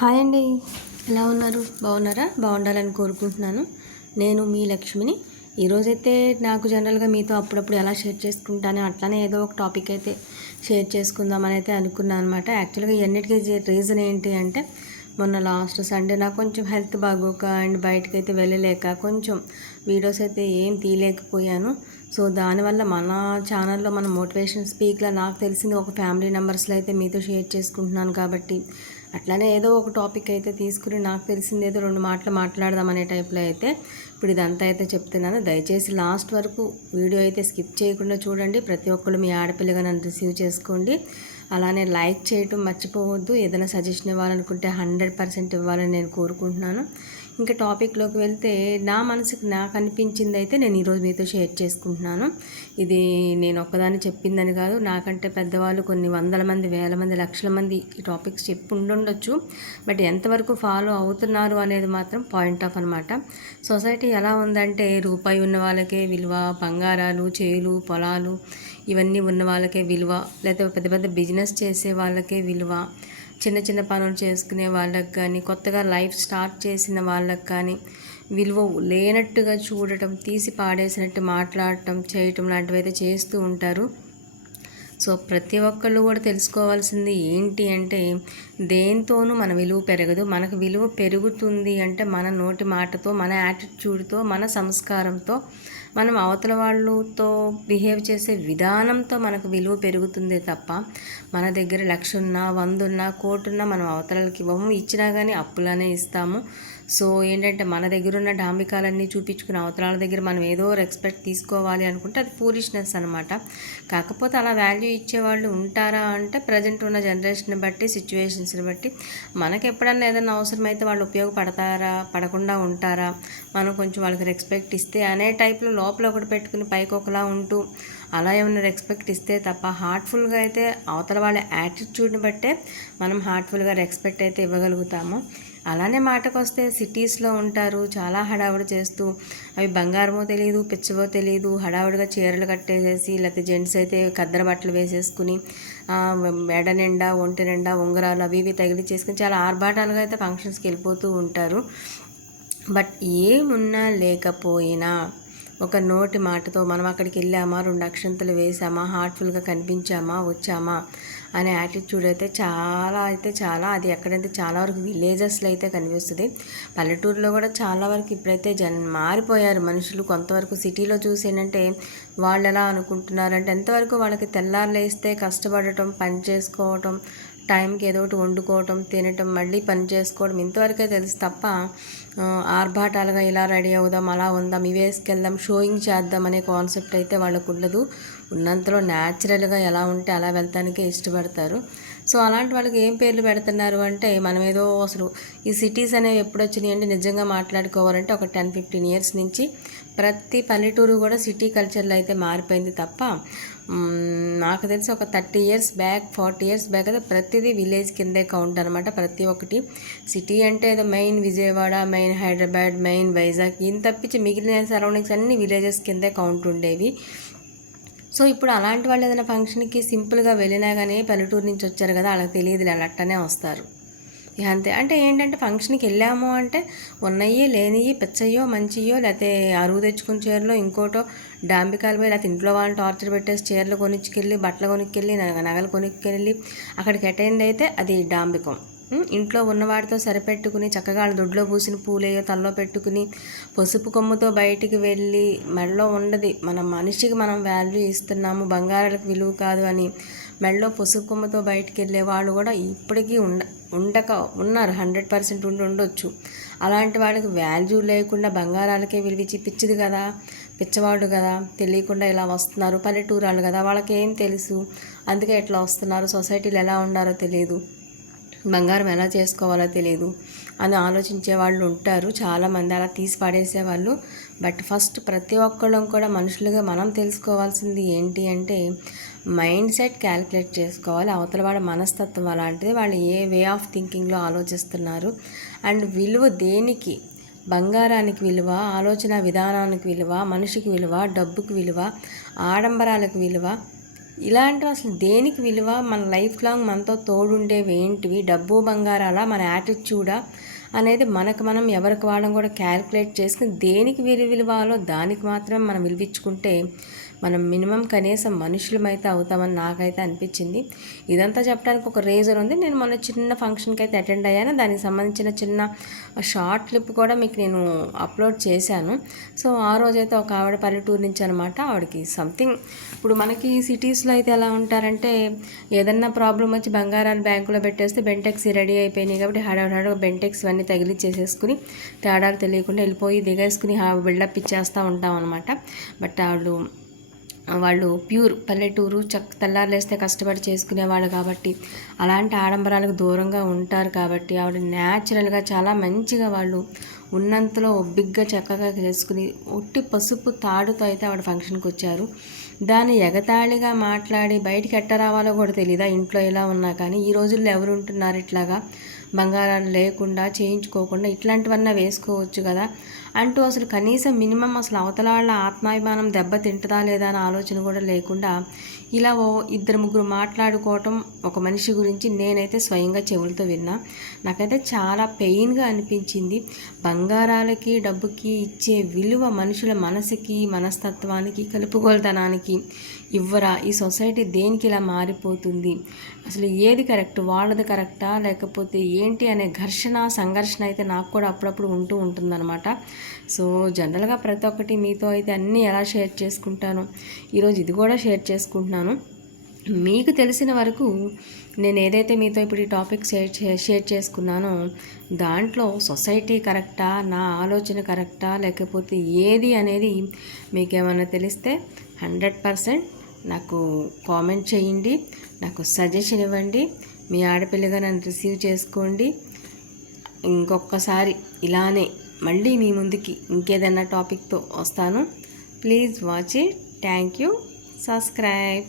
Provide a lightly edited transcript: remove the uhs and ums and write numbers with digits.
Hi అండి, ఎలా ఉన్నారు? బాగున్నారా? బాగుండాలని కోరుకుంటున్నాను. నేను మీ లక్ష్మిని. ఈరోజైతే నాకు జనరల్గా మీతో అప్పుడప్పుడు ఎలా షేర్ చేసుకుంటానో అట్లానే ఏదో ఒక టాపిక్ అయితే షేర్ చేసుకుందామని అయితే అనుకున్నాను అనమాట. యాక్చువల్గా ఇవన్నిటికీ రీజన్ ఏంటి అంటే, మొన్న లాస్ట్ సండే నాకు కొంచెం హెల్త్ బాగోక అండ్ బయటకైతే వెళ్ళలేక కొంచెం వీడియోస్ అయితే ఏం తీయలేకపోయాను. సో దానివల్ల మన ఛానల్లో మన మోటివేషన్ స్పీక్లో నాకు తెలిసింది ఒక ఫ్యామిలీ మెంబర్స్లో అయితే మీతో షేర్ చేసుకుంటున్నాను. కాబట్టి అట్లానే ఏదో ఒక టాపిక్ అయితే తీసుకుని నాకు తెలిసింది ఏదో రెండు మాటలు మాట్లాడదాం అనే టైప్లో అయితే ఇప్పుడు ఇదంతా అయితే చెప్తున్నాను. దయచేసి లాస్ట్ వరకు వీడియో అయితే స్కిప్ చేయకుండా చూడండి. ప్రతి ఒక్కళ్ళు మీ ఆడపిల్లగా నన్ను రిసీవ్ చేసుకోండి. అలానే లైక్ చేయటం మర్చిపోవద్దు. ఏదైనా సజెషన్ ఇవ్వాలనుకుంటే 100% ఇవ్వాలని నేను కోరుకుంటున్నాను. ఇంకా టాపిక్లోకి వెళ్తే, నా మనసుకు నాకు అనిపించింది అయితే నేను ఈరోజు మీతో షేర్ చేసుకుంటున్నాను. ఇది నేను ఒక్కదాన్ని చెప్పిందని కాదు, నాకంటే పెద్దవాళ్ళు కొన్ని వందల మంది, వేల మంది, లక్షల మంది ఈ టాపిక్స్ చెప్పి ఉండొచ్చు. బట్ ఎంతవరకు ఫాలో అవుతున్నారు అనేది మాత్రం పాయింట్ ఆఫ్ అనమాట. సొసైటీ ఎలా ఉందంటే, రూపాయి ఉన్న వాళ్ళకే విలువ, బంగారాలు, చేలు, పొలాలు ఇవన్నీ ఉన్న వాళ్ళకే విలువ, లేకపోతే పెద్ద పెద్ద బిజినెస్ చేసే వాళ్ళకే విలువ, చిన్న చిన్న పనులు చేసుకునే వాళ్ళకి కానీ, కొత్తగా లైఫ్ స్టార్ట్ చేసిన వాళ్ళకి కానీ విలువ లేనట్టుగా చూడటం, తీసి పాడేసినట్టు మాట్లాడటం, చేయటం లాంటివి అయితే చేస్తూ ఉంటారు. సో ప్రతి ఒక్కళ్ళు కూడా తెలుసుకోవాల్సింది ఏంటి అంటే, దేంతోనూ మన విలువ పెరగదు. మనకు విలువ పెరుగుతుంది అంటే మన నోటి మాటతో, మన యాటిట్యూడ్తో, మన సంస్కారంతో, మనం అవతల వాళ్ళతో బిహేవ్ చేసే విధానంతో మనకు విలువ పెరుగుతుందే తప్ప, మన దగ్గర 1,00,000 ఉన్నా, 100 ఉన్నా, 1,00,00,000 ఉన్నా మనం అవతలకి ఇవ్వము. ఇచ్చినా కానీ అప్పులానే ఇస్తాము. సో ఏంటంటే, మన దగ్గర ఉన్న డాంబికాలన్నీ చూపించుకుని అవతరాల దగ్గర మనం ఏదో రెస్పెక్ట్ తీసుకోవాలి అనుకుంటే అది ఫూలిష్నెస్ అనమాట. కాకపోతే అలా వాల్యూ ఇచ్చేవాళ్ళు ఉంటారా అంటే, ప్రజెంట్ ఉన్న జనరేషన్ బట్టి, సిచ్యువేషన్స్ని బట్టి, మనకు ఎప్పుడన్నా ఏదైనా అవసరమైతే వాళ్ళు ఉపయోగపడతారా, పడకుండా ఉంటారా, మనం కొంచెం వాళ్ళకి రెస్పెక్ట్ ఇస్తే అనే టైప్లో లోపల ఒకటి పెట్టుకుని పైకి ఒకలా ఉంటూ అలా ఏమైనా రెస్పెక్ట్ ఇస్తే తప్ప, హార్ట్ఫుల్గా అయితే అవతల వాళ్ళ యాటిట్యూడ్ని బట్టే మనం హార్ట్ఫుల్గా రెస్పెక్ట్ అయితే ఇవ్వగలుగుతాము. అలానే మాటకు వస్తే, సిటీస్లో ఉంటారు, చాలా హడావుడి చేస్తూ, అవి బంగారమో తెలియదు, పిచ్చవో తెలియదు, హడావుడిగా చీరలు కట్టేసేసి, లేకపోతే జెంట్స్ అయితే కద్దర బట్టలు వేసేసుకుని మెడ నిండా, ఒంటి నిండా ఉంగరాలు అవి ఇవి తగిలి చేసుకుని చాలా ఆర్భాటాలుగా అయితే ఫంక్షన్స్కి వెళ్ళిపోతూ ఉంటారు. బట్ ఏమున్నా లేకపోయినా ఒక నోటి మాటతో మనం అక్కడికి వెళ్ళామా, 2 అక్షంతలు వేసామా, హార్ట్ఫుల్గా కనిపించామా, వచ్చామా అనే యాటిట్యూడ్ అయితే చాలా అది ఎక్కడైతే చాలా వరకు విలేజెస్లో అయితే కనిపిస్తుంది. పల్లెటూరులో కూడా చాలా వరకు ఇప్పుడైతే మారిపోయారు మనుషులు. కొంతవరకు సిటీలో చూసి ఏంటంటే, వాళ్ళు ఎలా అనుకుంటున్నారంటే, ఎంతవరకు వాళ్ళకి తెల్లారులేస్తే కష్టపడటం, పని చేసుకోవటం, టైంకి ఏదో ఒకటి వండుకోవటం, తినటం, మళ్ళీ పని చేసుకోవడం, ఇంతవరకే తెలుసు తప్ప ఆర్భాటాలుగా ఇలా రెడీ అవుదాం, అలా ఉందాం, ఇవి వేసుకెళ్దాం, షోయింగ్ చేద్దాం అనే కాన్సెప్ట్ అయితే వాళ్ళకు ఉండదు. ఉన్నంతలో న్యాచురల్గా ఎలా ఉంటే అలా వెళ్తానికే ఇష్టపడతారు. సో అలాంటి వాళ్ళకి ఏం పేర్లు పెడుతున్నారు అంటే, మనం ఏదో అసలు ఈ సిటీస్ అనేవి ఎప్పుడు వచ్చినాయి అంటే, నిజంగా మాట్లాడుకోవాలంటే ఒక 10-15 ఇయర్స్ నుంచి ప్రతి పల్లెటూరు కూడా సిటీ కల్చర్లో అయితే మారిపోయింది తప్ప, నాకు తెలిసి ఒక 30 ఇయర్స్ బ్యాక్, 40 ఇయర్స్ బ్యాక్ అయితే ప్రతిదీ విలేజ్ కిందే కౌంట్ అనమాట. ప్రతి ఒక్కటి సిటీ అంటే ఏదో main Vijayawada, main Hyderabad, main Vizag, ఇంత తప్పించి మిగిలిన సరౌండింగ్స్ అన్నీ విలేజెస్ కిందే కౌంట్ ఉండేవి. సో ఇప్పుడు అలాంటి వాళ్ళు ఏదైనా ఫంక్షన్కి సింపుల్గా వెళ్ళినా కానీ, పల్లెటూరు నుంచి వచ్చారు కదా, వాళ్ళకి తెలియదు, అట్టనే వస్తారు. అంతే. అంటే ఏంటంటే, ఫంక్షన్కి వెళ్ళాము అంటే ఉన్నయ్యి లేనివి, పిచ్చయ్యో మంచియో, లేకపోతే అరువు తెచ్చుకుని చీరలో, ఇంకోటో డాంబికాలు పోయి, లేకపోతే ఇంట్లో వాళ్ళని టార్చర్ పెట్టేసి చీరలు కొనుక్కెళ్ళి, బట్టలు కొనుక్కెళ్ళి, నగలు కొనుక్కెళ్ళి అక్కడికి అటెండ్ అయితే అది డాంబికం. ఇంట్లో ఉన్నవాడితో సరిపెట్టుకుని చక్కగా వాళ్ళ దొడ్లో పూసిన పూలేయో తల్లో పెట్టుకుని, పసుపు కొమ్ముతో బయటికి వెళ్ళి, మెడలో ఉండదు, మన మనిషికి మనం వాల్యూ ఇస్తున్నాము, బంగారాలకు విలువ కాదు అని మెడలో పసుపు కొమ్మతో బయటికి వెళ్ళే వాళ్ళు కూడా ఇప్పటికీ ఉన్నారు. 100% ఉండొచ్చు. అలాంటి వాళ్ళకి వాల్యూ లేకుండా బంగారాలకే విలువిచ్చి, పిచ్చిది కదా, పిచ్చవాడు కదా, తెలియకుండా ఇలా వస్తున్నారు, పల్లెటూరాలు కదా, వాళ్ళకి ఏం తెలుసు, అందుకే ఎట్లా వస్తున్నారు, సొసైటీలో ఎలా ఉండారో తెలియదు, బంగారం ఎలా చేసుకోవాలో తెలియదు అని ఆలోచించే వాళ్ళు ఉంటారు చాలామంది, అలా తీసి పడేసేవాళ్ళు. బట్ ఫస్ట్ ప్రతి ఒక్కళ్ళం కూడా మనుషులుగా మనం తెలుసుకోవాల్సింది ఏంటి అంటే, మైండ్ సెట్ క్యాలిక్యులేట్ చేసుకోవాలి. అవతల వాళ్ళ మనస్తత్వం అలాంటిది, వాళ్ళు ఏ వే ఆఫ్ థింకింగ్లో ఆలోచిస్తున్నారు, అండ్ విలువ దేనికి, బంగారానికి విలువ, ఆలోచన విధానానికి విలువ, మనిషికి విలువ, డబ్బుకి విలువ, ఆడంబరాలకు విలువ, ఇలాంటివి అసలు దేనికి విలువ, మన లైఫ్ లాంగ్ మనతో తోడుండేవి ఏంటివి, డబ్బు బంగారాలా, మన యాటిట్యూడా అనేది మనకు మనం ఎవరికి వాళ్ళం కూడా క్యాలిక్యులేట్ చేసుకుని దేనికి విలువాలో దానికి మాత్రమే మనం విలువించుకుంటే మనం మినిమం కనీసం మనుషులమైతే అవుతామని నాకైతే అనిపించింది. ఇదంతా చెప్పడానికి ఒక రీజన్ ఉంది. నేను మొన్న చిన్న ఫంక్షన్కి అయితే అటెండ్ అయ్యాను. దానికి సంబంధించిన చిన్న షార్ట్ క్లిప్ కూడా మీకు నేను అప్లోడ్ చేశాను. సో ఆ రోజైతే ఒక ఆవిడ పల్లెటూరు నుంచి అనమాట. ఆవిడకి సంథింగ్ ఇప్పుడు మనకి సిటీస్లో అయితే ఎలా ఉంటారంటే ఏదన్నా ప్రాబ్లం వచ్చి బంగారాలు బ్యాంకులో పెట్టేస్తే బెంటెక్స్ రెడీ అయిపోయినాయి కాబట్టి హడావుడిగా బెంటెక్స్ అన్నీ తగిలిచ్చేసేసుకుని తేడాలు తెలియకుండా వెళ్ళిపోయి దిగేసుకుని బిల్డప్ ఇచ్చేస్తూ ఉంటాం అనమాట. బట్ వాళ్ళు ప్యూర్ పల్లెటూరు తెల్లారులేస్తే కష్టపడి చేసుకునేవాళ్ళు కాబట్టి అలాంటి ఆడంబరాలకు దూరంగా ఉంటారు కాబట్టి ఆవిడ న్యాచురల్గా చాలా మంచిగా వాళ్ళు ఉన్నంతలో ఒబ్బిగ్గా చక్కగా చేసుకుని ఒట్టి పసుపు తాడుతో అయితే ఆవిడ ఫంక్షన్కి వచ్చారు. దాన్ని ఎగతాళిగా మాట్లాడి బయటికి ఎట్ట రావాలో కూడా తెలియదా, ఇంట్లో ఎలా ఉన్నా కానీ. ఈ రోజుల్లో ఎవరు ఉంటున్నారు ఇట్లాగా బంగారాలు లేకుండా చేయించుకోకుండా, ఇట్లాంటివన్నా వేసుకోవచ్చు కదా అంటూ అసలు కనీసం మినిమం అసలు అవతల వాళ్ళ ఆత్మాభిమానం దెబ్బతింటుందా లేదా అని ఆలోచన కూడా లేకుండా ఇలా ఇద్దరు ముగ్గురు మాట్లాడుకోవటం ఒక మనిషి గురించి నేనైతే స్వయంగా చెవులతో విన్నా. నాకైతే చాలా పెయిన్గా అనిపించింది. బంగారాలకి డబ్బుకి ఇచ్చే విలువ మనుషుల మనసుకి మనస్తత్వానికి కలుపుగోలుతనానికి ఇవ్వరా? ఈ సొసైటీ దేనికి ఇలా మారిపోతుంది? అసలు ఏది కరెక్ట్, వాళ్ళది కరెక్టా లేకపోతే ఏంటి అనే సంఘర్షణ అయితే నాకు కూడా అప్పుడప్పుడు ఉంటుందన్నమాట. సో జనరల్గా ప్రతి ఒక్కటి మీతో అయితే అన్నీ ఎలా షేర్ చేసుకుంటాను, ఈరోజు ఇది కూడా షేర్ చేసుకుంటున్నాను. మీకు తెలిసిన వరకు నేను ఏదైతే మీతో ఇప్పుడు ఈ టాపిక్ షేర్ చేసుకున్నానో దాంట్లో సొసైటీ కరెక్టా, నా ఆలోచన కరెక్టా లేకపోతే ఏది అనేది మీకు ఏమైనా తెలిస్తే 100% నాకు కామెంట్ చేయండి, నాకు సజెషన్ ఇవ్వండి. మీ ఆడపిల్లగా నన్ను రిసీవ్ చేసుకోండి. ఇంకొకసారి ఇలానే మళ్ళీ మీ ముందుకి ఇంకేదైనా టాపిక్తో వస్తాను. Please watch it. Thank you. Subscribe.